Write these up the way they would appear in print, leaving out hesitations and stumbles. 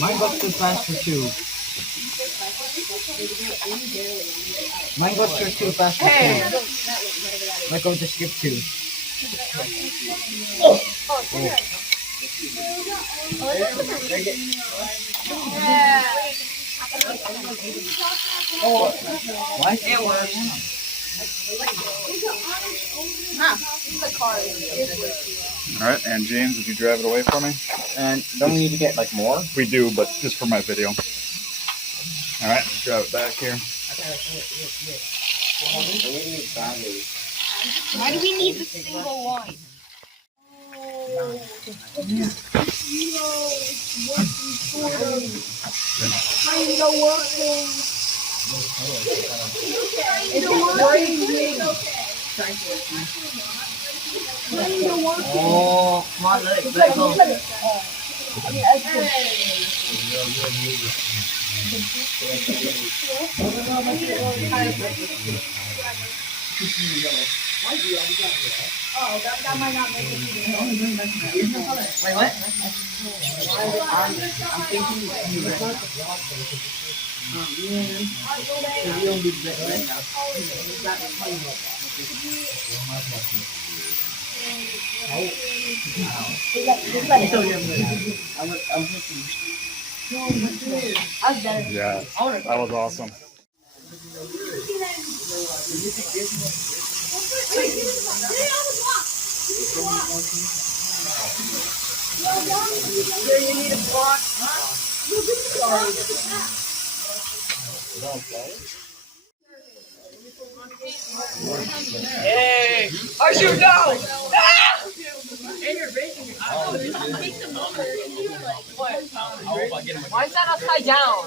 Mine goes too fast for two. Mine goes too fast for two. Might go to skip two. Why can't work? Alright, and James, would you drive it away for me? And don't we need to get like more? We do, but just for my video. Alright, drive it back here. Why do we need the single one? Oh, come on, let it go. Wait, what? I'm thinking Yeah, that was awesome. Hey! I shoot down! Ah! Why is that upside down?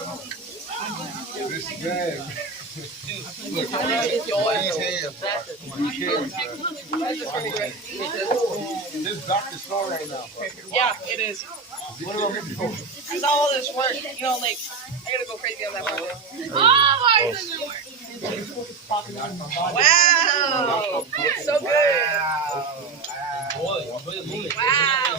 This doctor slow right now. Yeah, it is. What are we doing? It's all this work. You know, like, I gotta go crazy on that project. Oh my goodness! Wow! So good! Wow!